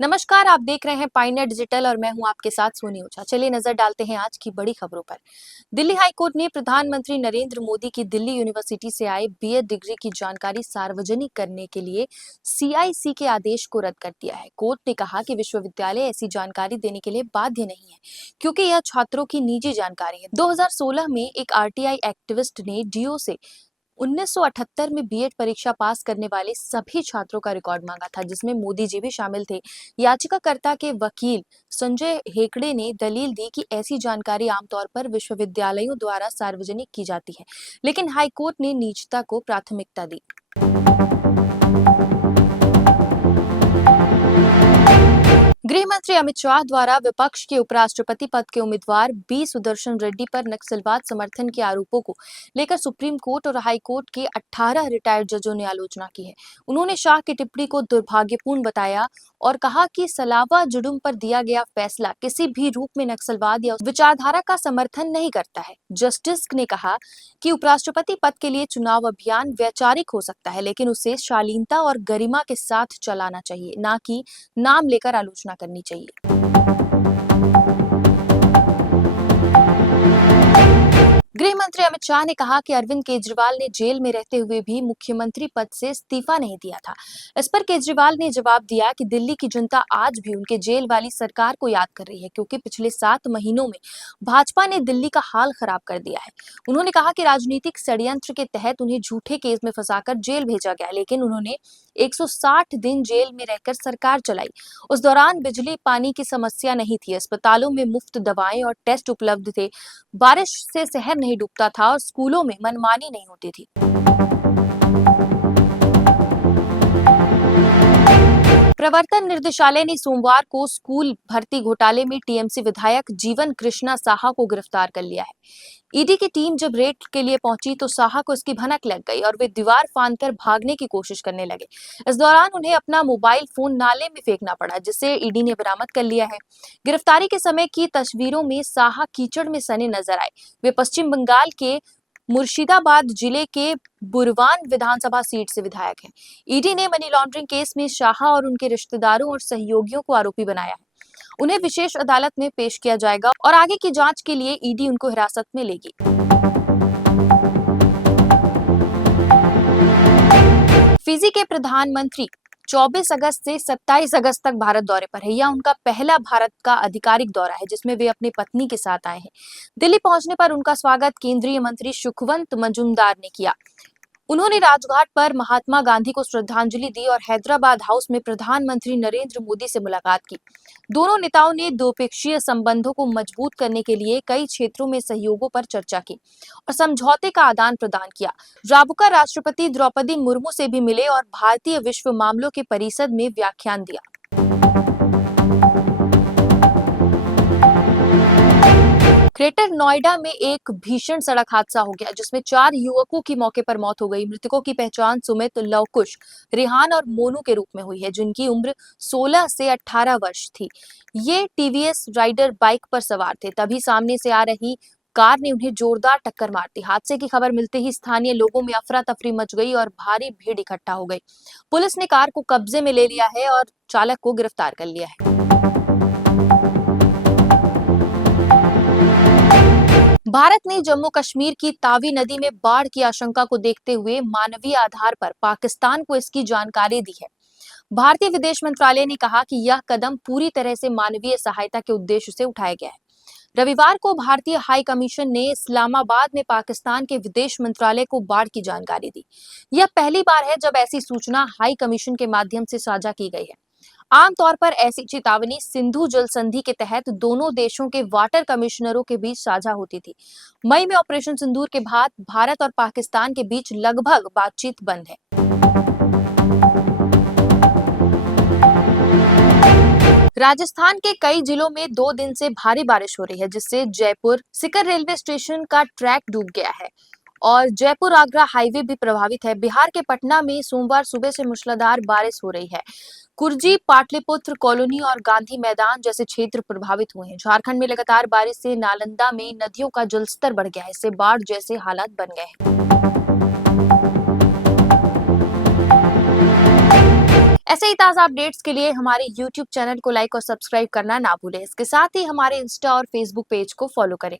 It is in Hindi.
नमस्कार, आप देख रहे हैं पाईनेट डिजिटल और मैं हूं आपके साथ सोनी ओझा। चलिए नजर डालते हैं आज की बड़ी खबरों पर। दिल्ली हाई कोर्ट ने प्रधानमंत्री नरेंद्र मोदी की दिल्ली यूनिवर्सिटी से आए बीएड डिग्री की जानकारी सार्वजनिक करने के लिए सीआईसी के आदेश को रद्द कर दिया है। कोर्ट ने कहा कि विश्वविद्यालय ऐसी जानकारी देने के लिए बाध्य नहीं है, क्योंकि यह छात्रों की निजी जानकारी है। 2016 में एक आरटीआई एक्टिविस्ट ने डीओ से 1978 में बीएड परीक्षा पास करने वाले सभी छात्रों का रिकॉर्ड मांगा था, जिसमें मोदी जी भी शामिल थे। याचिकाकर्ता के वकील संजय हेगड़े ने दलील दी कि ऐसी जानकारी आमतौर पर विश्वविद्यालयों द्वारा सार्वजनिक की जाती है, लेकिन हाईकोर्ट ने निजता को प्राथमिकता दी। गृह मंत्री अमित शाह द्वारा विपक्ष के उपराष्ट्रपति पद के उम्मीदवार बी सुदर्शन रेड्डी पर नक्सलवाद समर्थन के आरोपों को लेकर सुप्रीम कोर्ट और हाई कोर्ट के 18 रिटायर्ड जजों ने आलोचना की है। उन्होंने शाह की टिप्पणी को दुर्भाग्यपूर्ण बताया और कहा कि सलावा जुडुम पर दिया गया फैसला किसी भी रूप में नक्सलवाद या विचारधारा का समर्थन नहीं करता है। जस्टिस ने कहा कि उपराष्ट्रपति पद के लिए चुनाव अभियान वैचारिक हो सकता है, लेकिन उसे शालीनता और गरिमा के साथ चलाना चाहिए, न कि नाम लेकर आलोचना करनी चाहिए। गृह मंत्री अमित शाह ने कहा कि अरविंद केजरीवाल ने जेल में रहते हुए भी मुख्यमंत्री पद से इस्तीफा नहीं दिया था। इस पर केजरीवाल ने जवाब दिया कि दिल्ली की जनता आज भी उनके जेल वाली सरकार को याद कर रही है, क्योंकि पिछले 7 महीनों में भाजपा ने दिल्ली का हाल खराब कर दिया है। उन्होंने कहा कि राजनीतिक षड्यंत्र के तहत उन्हें झूठे केस में फंसाकर जेल भेजा गया, लेकिन उन्होंने 160 दिन जेल में रहकर सरकार चलाई। उस दौरान बिजली पानी की समस्या नहीं थी, अस्पतालों में मुफ्त दवाएं और टेस्ट उपलब्ध थे, बारिश से शहर नहीं डूबता था और स्कूलों में मनमानी नहीं होती थी। प्रवर्तन निदेशालय ने सोमवार को स्कूल भर्ती घोटाले में टीएमसी विधायक जीवन कृष्णा साहा को गिरफ्तार कर लिया है। ईडी की टीम जब रेड के लिए पहुंची तो साहा को इसकी भनक लग गई और वे दीवार फांदकर भागने की कोशिश करने लगे। इस दौरान उन्हें अपना मोबाइल फोन नाले में फेंकना पड़ा, जिसे ईडी ने बरामद कर लिया है। गिरफ्तारी के समय की तस्वीरों में साहा कीचड़ में सने नजर आए। वे पश्चिम बंगाल के मुर्शिदाबाद जिले के बुरवान विधानसभा सीट से विधायक हैं। ईडी ने मनी लॉन्ड्रिंग केस में शाह और उनके रिश्तेदारों और सहयोगियों को आरोपी बनाया है। उन्हें विशेष अदालत में पेश किया जाएगा और आगे की जांच के लिए ईडी उनको हिरासत में लेगी। फिजी के प्रधानमंत्री 24 अगस्त से 27 अगस्त तक भारत दौरे पर है। यह उनका पहला भारत का आधिकारिक दौरा है, जिसमें वे अपनी पत्नी के साथ आए हैं। दिल्ली पहुंचने पर उनका स्वागत केंद्रीय मंत्री सुखवंत मजूमदार ने किया। उन्होंने राजघाट पर महात्मा गांधी को श्रद्धांजलि दी और हैदराबाद हाउस में प्रधानमंत्री नरेंद्र मोदी से मुलाकात की। दोनों नेताओं ने द्विपक्षीय संबंधों को मजबूत करने के लिए कई क्षेत्रों में सहयोगों पर चर्चा की और समझौते का आदान प्रदान किया। राबुका राष्ट्रपति द्रौपदी मुर्मू से भी मिले और भारतीय विश्व मामलों के परिषद में व्याख्यान दिया। ग्रेटर नोएडा में एक भीषण सड़क हादसा हो गया, जिसमें 4 युवकों की मौके पर मौत हो गई। मृतकों की पहचान सुमित, लवकुश, रेहान और मोनू के रूप में हुई है, जिनकी उम्र 16 से 18 वर्ष थी। ये टीवीएस राइडर बाइक पर सवार थे, तभी सामने से आ रही कार ने उन्हें जोरदार टक्कर मार दी। हादसे की खबर मिलते ही स्थानीय लोगों में अफरा तफरी मच गई और भारी भीड़ इकट्ठा हो गई। पुलिस ने कार को कब्जे में ले लिया है और चालक को गिरफ्तार कर लिया है। भारत ने जम्मू कश्मीर की तावी नदी में बाढ़ की आशंका को देखते हुए मानवीय आधार पर पाकिस्तान को इसकी जानकारी दी है। भारतीय विदेश मंत्रालय ने कहा कि यह कदम पूरी तरह से मानवीय सहायता के उद्देश्य से उठाया गया है। रविवार को भारतीय हाई कमीशन ने इस्लामाबाद में पाकिस्तान के विदेश मंत्रालय को बाढ़ की जानकारी दी। यह पहली बार है जब ऐसी सूचना हाई कमीशन के माध्यम से साझा की गई है। आमतौर पर ऐसी चेतावनी सिंधु जल संधि के तहत दोनों देशों के वाटर कमिश्नरों के बीच साझा होती थी। मई में ऑपरेशन सिंदूर के बाद भारत और पाकिस्तान के बीच लगभग बातचीत बंद है। राजस्थान के कई जिलों में 2 दिन से भारी बारिश हो रही है, जिससे जयपुर सीकर रेलवे स्टेशन का ट्रैक डूब गया है और जयपुर आगरा हाईवे भी प्रभावित है। बिहार के पटना में सोमवार सुबह से मूसलाधार बारिश हो रही है। कुर्जी, पाटलिपुत्र कॉलोनी और गांधी मैदान जैसे क्षेत्र प्रभावित हुए हैं। झारखंड में लगातार बारिश से नालंदा में नदियों का जलस्तर बढ़ गया है, इससे बाढ़ जैसे हालात बन गए हैं। ऐसे ही ताज़ा अपडेट्स के लिए हमारे YouTube चैनल को लाइक और सब्सक्राइब करना ना भूलें। इसके साथ ही हमारे इंस्टा और फेसबुक पेज को फॉलो करें।